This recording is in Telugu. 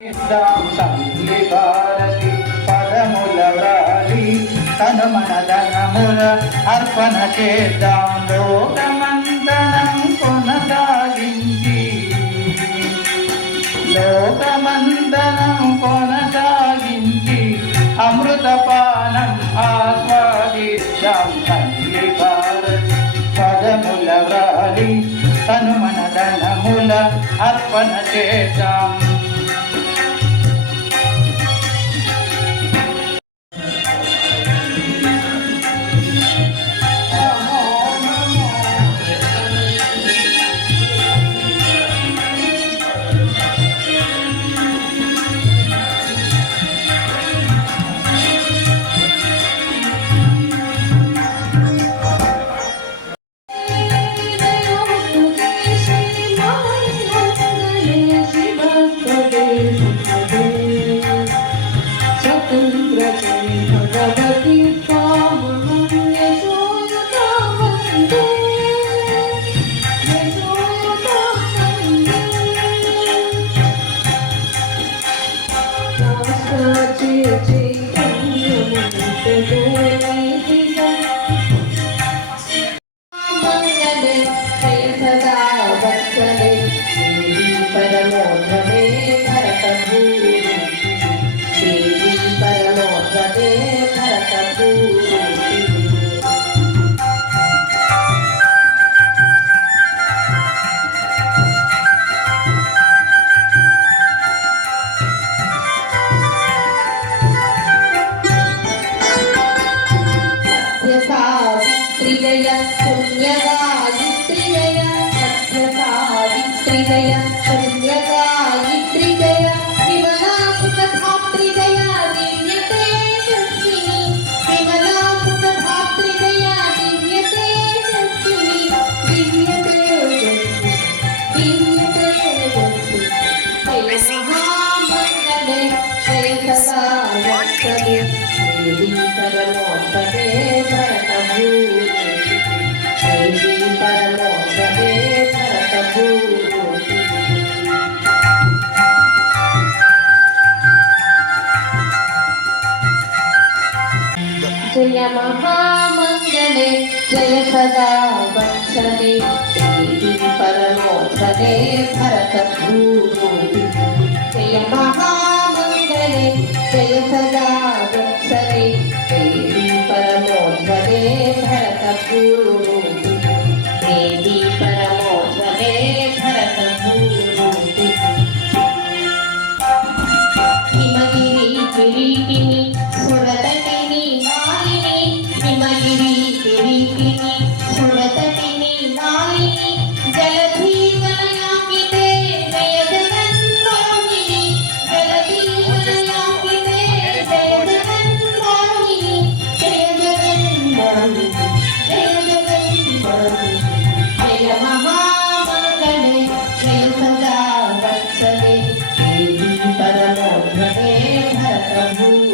తల్లి భారతి పదముల వ్రాలి తను మన ధనముల అర్పణ చేద్దాం లోకమంతనం కొనసాగించి అమృతపానం ఆస్వాదిద్దాం తల్లి భారతి పదముల వ్రాలి తను మన ధనముల అర్పణ చేద్దాం. जय महामंगले जय सदा वत्सले देवी परमोत्सवे भरतभूमि जय महामंगले जय सदा वत्सले देवी परमोत्सवे भरतभूमि देवी परमोत्सवे भरतभूमि हिमगिरि किरीटिनि सुरतटिनि हिमगिरि किरीटिनि सुरतटिनि मालिनि जलधि कलयाकिते जयजगन्मोहिनि जलधि कलयाकिते जयजगन्मोहिनि जयजगन्मोहिनि जयजगन्मोहिनि जय महामंगले जय सदा वत्सले देवी परमोत्सवे भरतभूमि